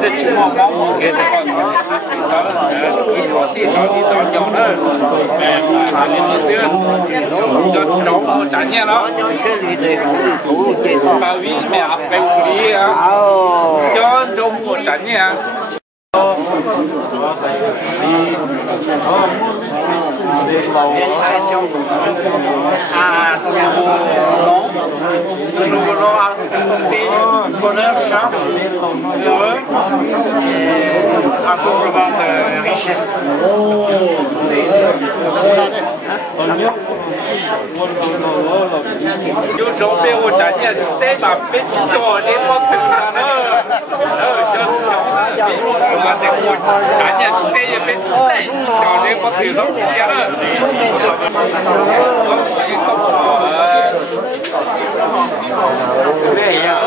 这情况往往给这个地找鸟呢，他们这要找我展现了，把位面给屋里啊，叫中国展现。Un complément de richesse. Yo trong bên của trả tiền thế mà biết cho đến một thực ra nó cho mà để một trả tiền thế thì biết đấy cho đến có thể sống sẽ đó đây à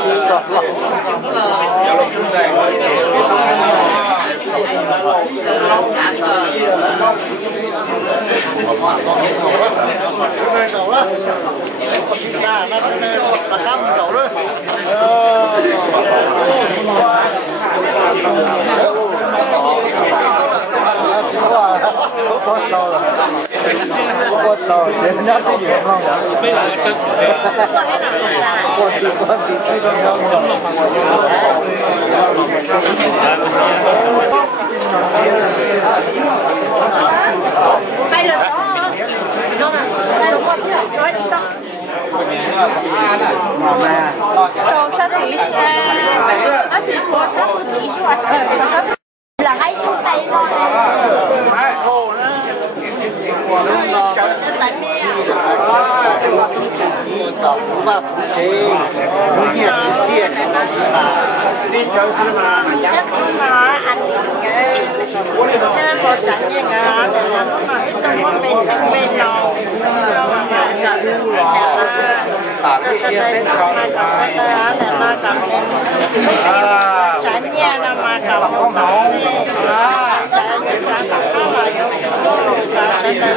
Trong sát tí nó chỉ chua sát tí chua là ngay chung tay thôi. Và chế nhiệt tiền đi chơi ăn mà Chắc mà ăn nên có chẳng như ngà để làm mà ít trong con bên trong bên nào cho sẽ đây nào mà cho sẽ đây để mà cầm lên chẳng như là mà cầm không đi chẳng như chẳng cầm mà cho sẽ đây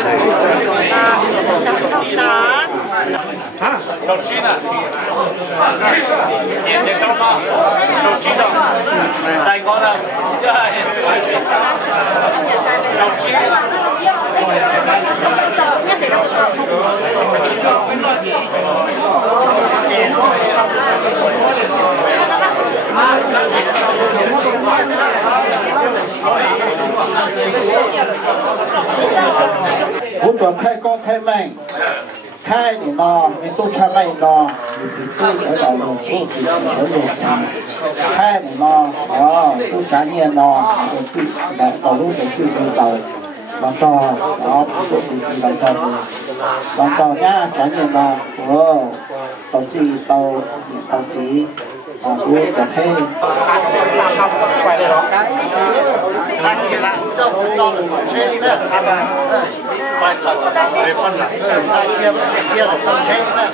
chẳng không đó Trong chín à? Nhìn thấy trong đó, trong chín đâu? Tay có đâu? Chứ trong chín Cũng còn khai con khai mạnh khai để nó mình tu cha mày nó tu ở đầu đồ tu thì ở đồ khai để nó tu trả nhiên nó tu để đầu lúc để tu từ đầu bằng to đó tu thì bằng to nhá trả nhiên nó tàu chỉ luôn cả thế quay đây đó cái kia là cho mình còn chơi đi nữa quay chọn để phân là kia là không chơi nữa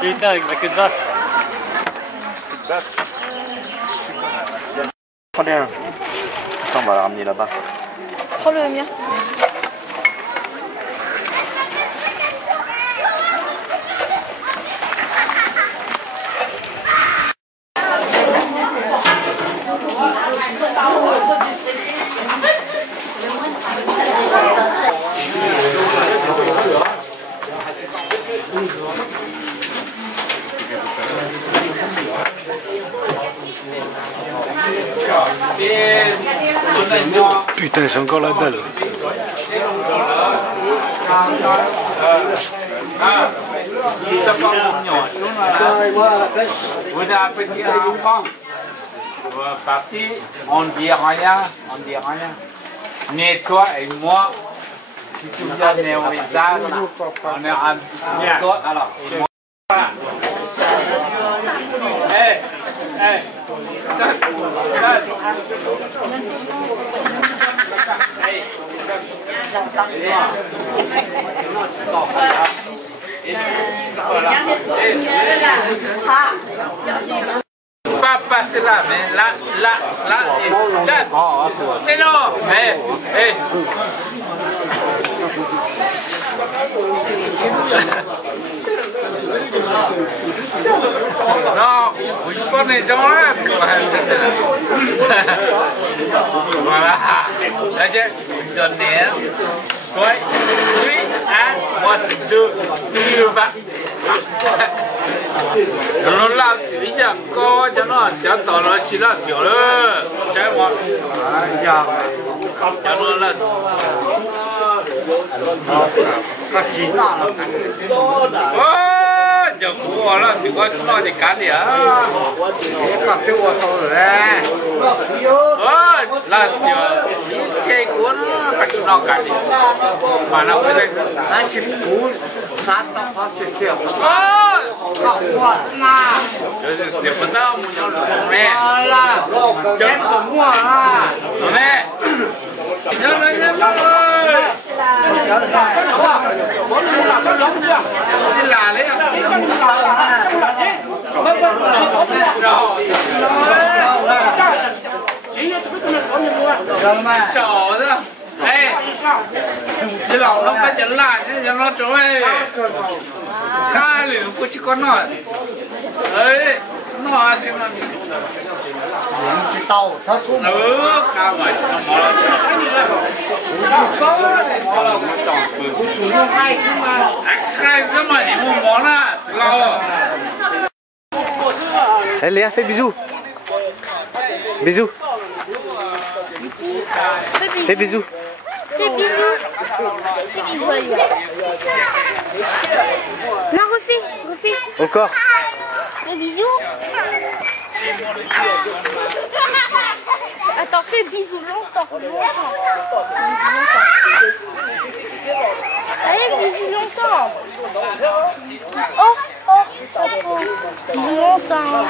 đi tới cái kinh đất con đeo xong bảo làm gì là ba 컬러염이야? Putain, j'ai encore la dalle. Vous avez un petit enfant. Parti, on dit rien. Mais toi et moi, si tu viens néo-visage, on est en bien. Alors, voilà. Hey, hey, donne, donne. Pas passer là, mais là, et donne. Mais non, mais, non, il faut les gens là. Voilà. Là, je donne toi, lui, un, moi, c'est deux. Tu vas. Nó là bây giờ có cho nó chỉ là xỉu nữa trái mà cho nó là có chín là giờ mua là xỉu có chúng nó thì cá gì á cà phê mua thôi rồi đấy là xỉu chơi cuốn cả chúng nó cả đi mà nó cái này là xỉu cuốn sát tao phát xỉu就是写不到木匠路嘞，真不mua啦，嘞，你看人家那个，是哪里呀？找的，哎，这老能把这拉，这老找哎。看了不去管那，哎，那行了。知道他出门。看嘛，看嘛。高的好了，我当时不主动开始嘛，开始嘛，你们忙了，知道。Eh Léa, fais bisous. Bisous. Fais bisous. Fais bisous. Fais bisous à Léa. Non, refais. Encore. Fais bisous. Attends, fais bisous longtemps. Allez, bisous longtemps. Oh, bisous longtemps.